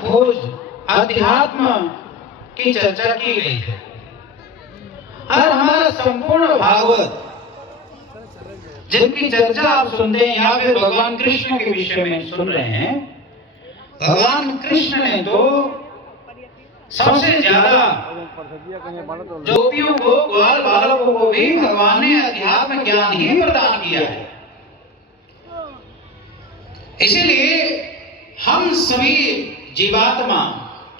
खोज अध्यात्म की चर्चा की गई है। और हमारा संपूर्ण भागवत जिनकी चर्चा आप सुनते हैं या फिर भगवान कृष्ण के विषय में सुन रहे हैं, भगवान कृष्ण ने तो सबसे ज्यादा गोपियों को, ग्वाल बालकों को भी भगवान ने अध्यात्म ज्ञान ही प्रदान किया है। इसीलिए हम सभी जीवात्मा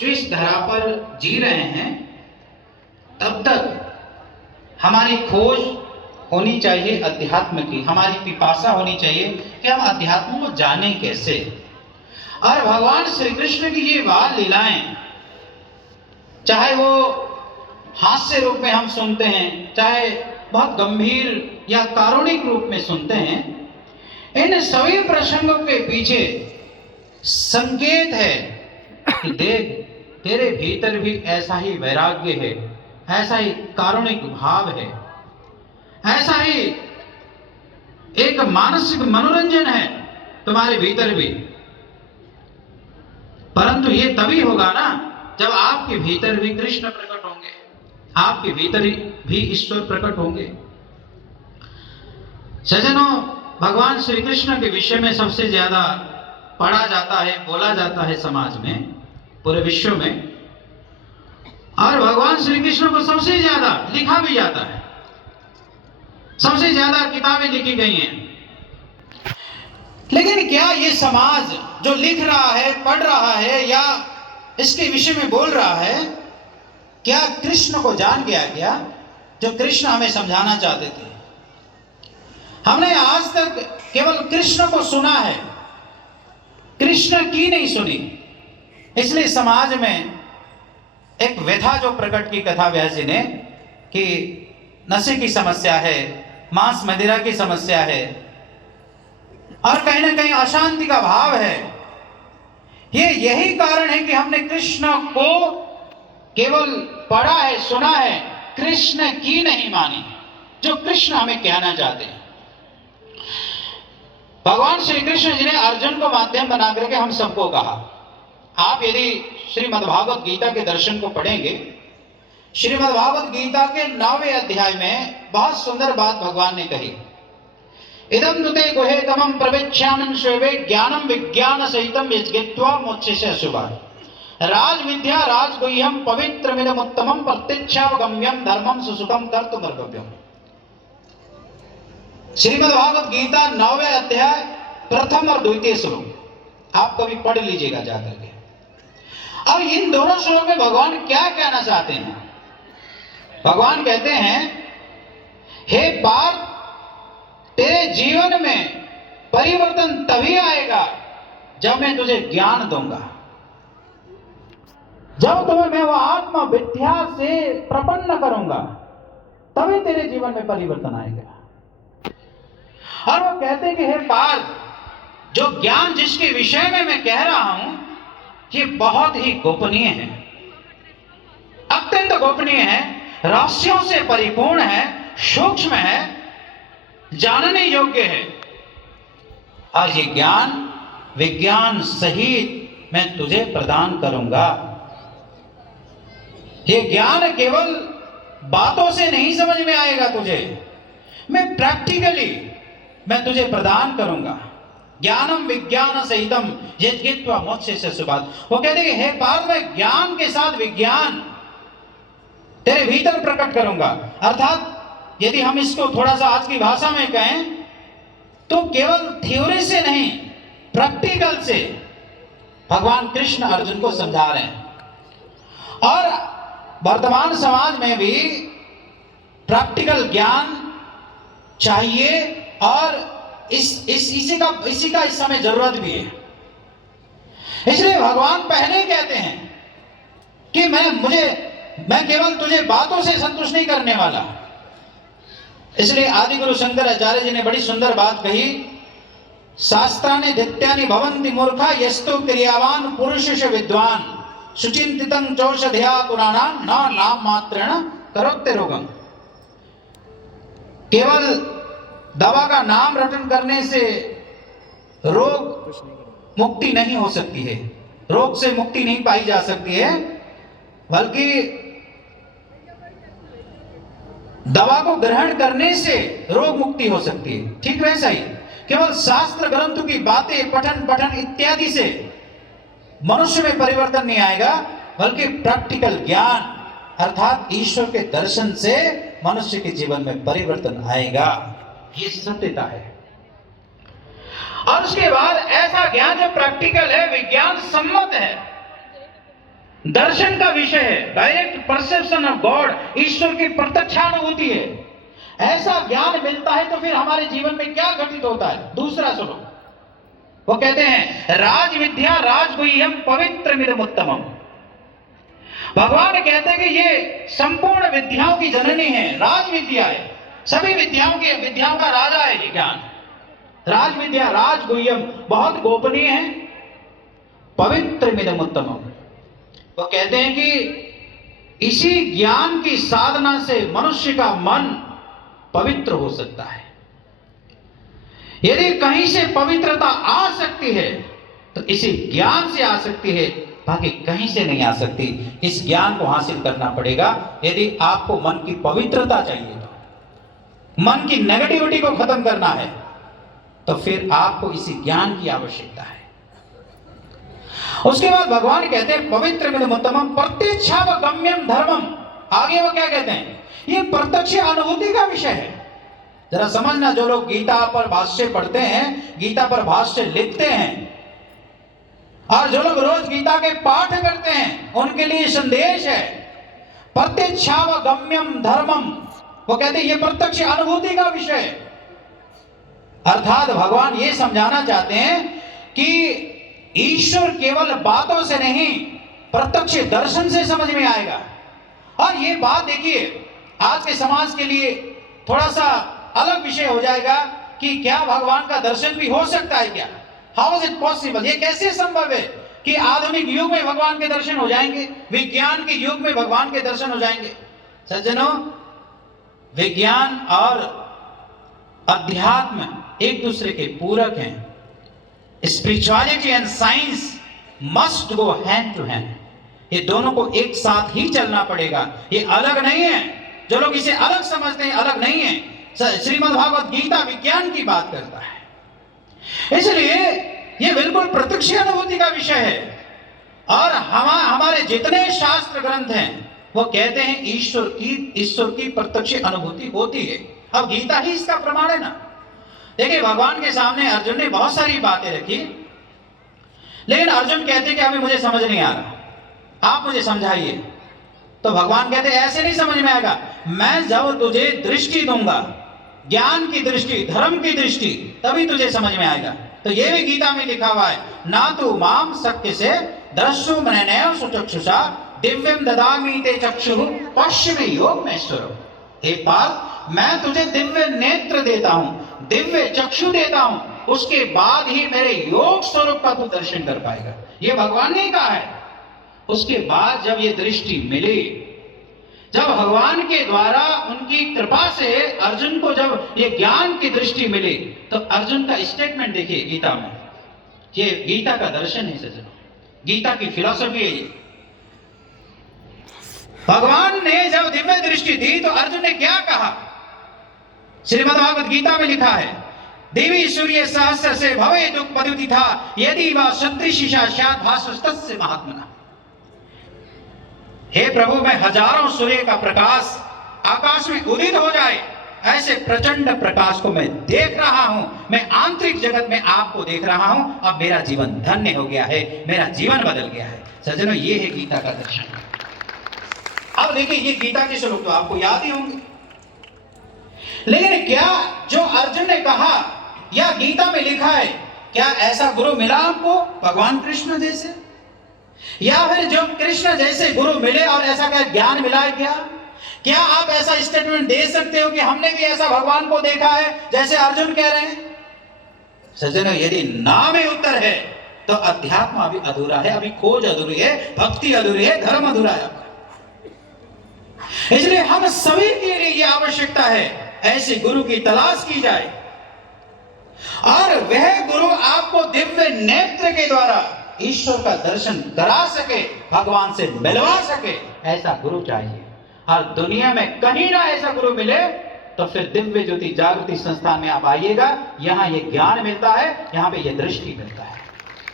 जो इस धरा पर जी रहे हैं, तब तक हमारी खोज होनी चाहिए अध्यात्म की, हमारी पिपासा होनी चाहिए कि हम अध्यात्म को जाने कैसे। और भगवान श्री कृष्ण की ये बाल लीलाएं, चाहे वो हास्य रूप में हम सुनते हैं, चाहे बहुत गंभीर या कारुणिक रूप में सुनते हैं, इन सभी प्रसंगों के पीछे संकेत है कि देख, तेरे भीतर भी ऐसा ही वैराग्य है, ऐसा ही कारुणिक भाव है, ऐसा ही एक मानसिक मनोरंजन है तुम्हारे भीतर भी। परंतु ये तभी होगा ना जब आपके भीतर भी कृष्ण प्रकट होंगे, आपके भीतर भी ईश्वर प्रकट होंगे। सज्जनों, भगवान श्री कृष्ण के विषय में सबसे ज्यादा पढ़ा जाता है, बोला जाता है समाज में, पूरे विश्व में, और भगवान श्री कृष्ण को सबसे ज्यादा लिखा भी जाता है, सबसे ज्यादा किताबें लिखी गई हैं। लेकिन क्या ये समाज जो लिख रहा है, पढ़ रहा है या इसके विषय में बोल रहा है, क्या कृष्ण को जान गया क्या, जो कृष्ण हमें समझाना चाहते थे? हमने आज तक केवल कृष्ण को सुना है, कृष्ण की नहीं सुनी। इसलिए समाज में एक व्यथा जो प्रकट की कथा व्यास जी ने कि नशे की समस्या है, मांस मदिरा की समस्या है, और कहीं ना कहीं अशांति का भाव है। यही कारण है कि हमने कृष्ण को केवल पढ़ा है, सुना है, कृष्ण की नहीं मानी, जो कृष्ण हमें कहना चाहते हैं। भगवान श्री कृष्ण जी ने अर्जुन को माध्यम बना करके हम सबको कहा। आप यदि श्रीमद्भागवत गीता के दर्शन को पढ़ेंगे, श्रीमद्भागवत गीता के 9वें अध्याय में बहुत सुंदर बात भगवान ने कही। इदं तुते गुहे तमं प्रवेक्ष्यामि श्वेवे ज्ञानम विज्ञान सहितम यज्ञत्वा मोक्षस्य शुभात् राज विद्या राजगुह्यम पवित्रमिदम् उत्तमं प्रत्यक्षावगम्यं धर्मं सुसुखं कर्तुमर्हव्यम्। श्रीमद्भागवत गीता 9वें अध्याय प्रथम और द्वितीय श्लोक आप कभी पढ़ लीजिएगा जाकर के। और इन दोनों श्लोक में भगवान क्या कहना चाहते हैं? भगवान कहते हैं, हे पार्थ, तेरे जीवन में परिवर्तन तभी आएगा जब मैं तुझे ज्ञान दूंगा, जब तुम्हें मैं वह आत्म विद्या से प्रपन्न करूंगा, तभी तेरे जीवन में परिवर्तन आएगा। और वो कहते हैं कि हे पार्थ, जो ज्ञान जिसके विषय में मैं कह रहा हूं, ये बहुत ही गोपनीय है, अत्यंत गोपनीय है, रहस्यों से परिपूर्ण है, सूक्ष्म है, जानने योग्य है। और ये ज्ञान विज्ञान सहित मैं तुझे प्रदान करूंगा। ये ज्ञान केवल बातों से नहीं समझ में आएगा तुझे, मैं प्रैक्टिकली मैं तुझे प्रदान करूंगा। ज्ञानम विज्ञान सहितम यज्ञत्वा मोक्षस्य शुभात्। वो कहते हैं, हे पार्थ, मैं ज्ञान के साथ विज्ञान तेरे भीतर प्रकट करूंगा। अर्थात यदि हम इसको थोड़ा सा आज की भाषा में कहें तो केवल थ्योरी से नहीं, प्रैक्टिकल से भगवान कृष्ण अर्जुन को समझा रहे हैं। और वर्तमान समाज में भी प्रैक्टिकल ज्ञान चाहिए, और इसी का इस समय जरूरत भी है। इसलिए भगवान पहले कहते हैं कि मैं केवल तुझे बातों से संतुष्ट नहीं करने वाला। इसलिए आदि गुरु शंकराचार्य जी ने बड़ी सुंदर बात कही, शास्त्राणि धित्यानि भवन्ति मूर्खा यस्तु क्रियावान पुरुष विद्वान सुचिंतितं चौषधया पुराणां न नाम मात्रेण करोत्य रोगम। केवल दवा का नाम रटन करने से रोग मुक्ति नहीं हो सकती है। रोग से मुक्ति नहीं पाई जा सकती है, बल्कि दवा को ग्रहण करने से रोग मुक्ति हो सकती है। ठीक वैसा ही केवल शास्त्र ग्रंथों की बातें पठन इत्यादि से मनुष्य में परिवर्तन नहीं आएगा, बल्कि प्रैक्टिकल ज्ञान अर्थात ईश्वर के दर्शन से मनुष्य के जीवन में परिवर्तन आएगा। ये सत्यता है। और उसके बाद ऐसा ज्ञान जो प्रैक्टिकल है, विज्ञान सम्मत है, दर्शन का विषय है, डायरेक्ट परसेप्शन ऑफ गॉड, ईश्वर की प्रत्यक्षानुभूति है, ऐसा ज्ञान मिलता है तो फिर हमारे जीवन में क्या घटित होता है? दूसरा सुनो, वो कहते हैं राज विद्या राजगुह्यम पवित्रमिदमुत्तमम्। भगवान कहते हैं कि ये संपूर्ण विद्याओं की जननी है, राज विद्या है, सभी विद्याओं का राजा है ये ज्ञान। राज विद्या राजगुह्यम, बहुत गोपनीय है, पवित्रमिदमुत्तमम्। वो कहते हैं कि इसी ज्ञान की साधना से मनुष्य का मन पवित्र हो सकता है। यदि कहीं से पवित्रता आ सकती है तो इसी ज्ञान से आ सकती है, बाकी कहीं से नहीं आ सकती। इस ज्ञान को हासिल करना पड़ेगा। यदि आपको मन की पवित्रता चाहिए, तो मन की नेगेटिविटी को खत्म करना है, तो फिर आपको इसी ज्ञान की आवश्यकता है। उसके बाद भगवान कहते हैं पवित्रमिदमुत्तमम् प्रत्यक्षावगम्यम धर्मम। आगे वो क्या कहते हैं? ये प्रत्यक्ष अनुभूति का विषय है। जरा समझना, जो लोग गीता पर भाष्य पढ़ते हैं, गीता पर भाष्य लिखते हैं, और जो लोग रोज गीता के पाठ करते हैं, उनके लिए संदेश है प्रत्यक्षावगम्यम धर्मम। वो कहते हैं ये प्रत्यक्ष अनुभूति का विषय है। अर्थात भगवान ये समझाना चाहते हैं कि ईश्वर केवल बातों से नहीं, प्रत्यक्ष दर्शन से समझ में आएगा। और ये बात देखिए, आज के समाज के लिए थोड़ा सा अलग विषय हो जाएगा कि क्या भगवान का दर्शन भी हो सकता है क्या? How is it possible? ये कैसे संभव है कि आधुनिक युग में भगवान के दर्शन हो जाएंगे, विज्ञान के युग में भगवान के दर्शन हो जाएंगे? सज्जनों, विज्ञान और अध्यात्म एक दूसरे के पूरक हैं। Spirituality and science must go hand to hand. ये दोनों को एक साथ ही चलना पड़ेगा, ये अलग नहीं है। जो लोग इसे अलग समझते हैं, अलग नहीं है। श्रीमद् भागवत गीता विज्ञान की बात करता है, इसलिए ये बिल्कुल प्रत्यक्ष अनुभूति का विषय है। और हमारे जितने शास्त्र ग्रंथ हैं वो कहते हैं ईश्वर की प्रत्यक्ष अनुभूति होती है। अब गीता ही इसका प्रमाण है ना। देखिए, भगवान के सामने अर्जुन ने बहुत सारी बातें रखी, लेकिन अर्जुन कहते कि अभी मुझे समझ नहीं आ रहा, आप मुझे समझाइए। तो भगवान कहते ऐसे नहीं समझ में आएगा, मैं जब तुझे दृष्टि दूंगा, ज्ञान की दृष्टि, धर्म की दृष्टि, तभी तुझे समझ में आएगा। तो ये भी गीता में लिखा हुआ है, ना तू माम शक्य से दृष्टुम नैनैव सुचक्षुषा दिव्यम ददामि ते चक्षुः पश्य मे योगमेश्वरो। एक बात, मैं तुझे दिव्य नेत्र देता हूं, दिव्य चक्षु देता हूं, उसके बाद ही मेरे योग स्वरूप का तू दर्शन कर पाएगा। ये भगवान ने कहा है। उसके बाद जब ये दृष्टि मिली, जब भगवान के द्वारा उनकी कृपा से अर्जुन को जब ये ज्ञान की दृष्टि मिली, तो अर्जुन का स्टेटमेंट देखिए गीता में। ये गीता का दर्शन है सज्जनों, गीता की फिलॉसफी है ये। भगवान ने जब दिव्य दृष्टि दी तो अर्जुन ने क्या कहा? श्रीमद्भागवत गीता में लिखा है, देवी सूर्य सहस्र से भवे दुख पद्युति था यदि वह सदृशिषा स्यात् भासस्तस्य महात्मना। हे प्रभु, मैं हजारों सूर्य का प्रकाश आकाश में उदित हो जाए, ऐसे प्रचंड प्रकाश को मैं देख रहा हूं, मैं आंतरिक जगत में आपको देख रहा हूं, अब मेरा जीवन धन्य हो गया है, मेरा जीवन बदल गया है। सज्जनों, ये है गीता का दर्शन। अब देखिए, ये गीता के श्लोक तो आपको याद ही होंगे, लेकिन क्या जो अर्जुन ने कहा या गीता में लिखा है, क्या ऐसा गुरु मिला आपको भगवान कृष्ण जैसे? या फिर जो कृष्ण जैसे गुरु मिले और ऐसा क्या ज्ञान मिला है? क्या आप ऐसा स्टेटमेंट दे सकते हो कि हमने भी ऐसा भगवान को देखा है जैसे अर्जुन कह रहे हैं? सज्जनों, यदि ना में उत्तर है तो अध्यात्म अभी अधूरा है, अभी खोज अधूरी है, भक्ति अधूरी है, धर्म अधूरा है। इसलिए हम सभी के लिए यह आवश्यकता है, ऐसे गुरु की तलाश की जाए, और वह गुरु आपको दिव्य नेत्र के द्वारा ईश्वर का दर्शन करा सके, भगवान से मिलवा सके, ऐसा गुरु चाहिए। और दुनिया में कहीं ना ऐसा गुरु मिले तो फिर दिव्य ज्योति जागृति संस्थान में आप आइएगा, यहाँ ये ज्ञान मिलता है, यहाँ पे ये दृष्टि मिलता है।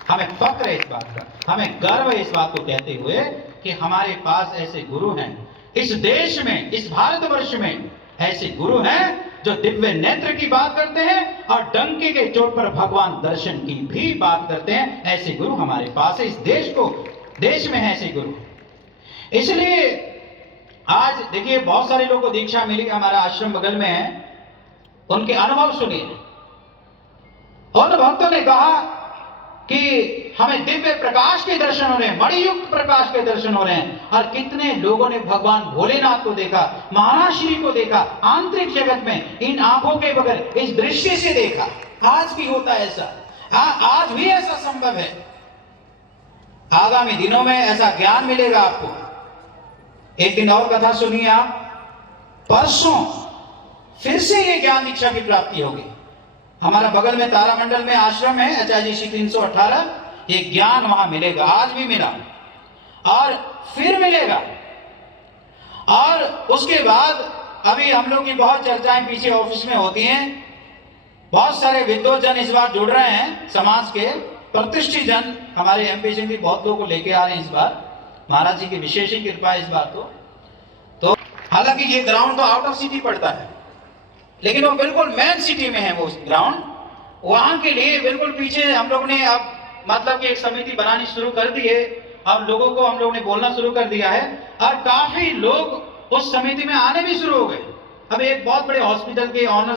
हमें फक्र है इस बात का, हमें गर्व है इस बात को कहते हुए कि हमारे पास ऐसे गुरु हैं, इस देश में, इस भारतवर्ष में ऐसे गुरु हैं जो दिव्य नेत्र की बात करते हैं और डंके के चोट पर भगवान दर्शन की भी बात करते हैं। ऐसे गुरु हमारे पास है, इस देश में है ऐसे गुरु। इसलिए आज देखिए बहुत सारे लोगों को दीक्षा मिली, हमारा आश्रम बगल में है, उनके अनुभव सुनिए। और भक्तों ने कहा कि हमें दिव्य प्रकाश के दर्शन हो रहे हैं, मणियुक्त प्रकाश के दर्शन हो रहे हैं। और कितने लोगों ने भगवान भोलेनाथ को देखा, महाराज श्री को देखा, आंतरिक जगत में इन आंखों के बगैर इस दृष्टि से देखा। आज भी होता है ऐसा, आज भी ऐसा संभव है। आगामी दिनों में ऐसा ज्ञान मिलेगा आपको। एक दिन और कथा सुनिए आप, परसों फिर से ये ज्ञान दीक्षा की प्राप्ति होगी। हमारा बगल में तारामंडल में आश्रम है आचार्य 318, ये ज्ञान वहां मिलेगा, आज भी मिला और फिर मिलेगा। और उसके बाद अभी हम लोग की बहुत चर्चाएं पीछे ऑफिस में होती हैं, बहुत सारे विद्वजन इस बार जुड़ रहे हैं, समाज के प्रतिष्ठित जन हमारे एमपी सिंह भी बहुत लोगों को लेके आ रहे हैं इस बार, महाराज जी की विशेष ही कृपा है इस बार। तो हालांकि ये ग्राउंड तो आउट ऑफ सिटी पड़ता है, लेकिन वो बिल्कुल मेन सिटी में है वो ग्राउंड। वहां के लिए बिल्कुल पीछे हम लोग ने अब मतलब कि एक समिति बनानी शुरू कर दी है, अब लोगों को हम लोग ने बोलना शुरू कर दिया है और काफी लोग उस समिति में आने भी शुरू हो गए। अब एक बहुत बड़े हॉस्पिटल के ऑनर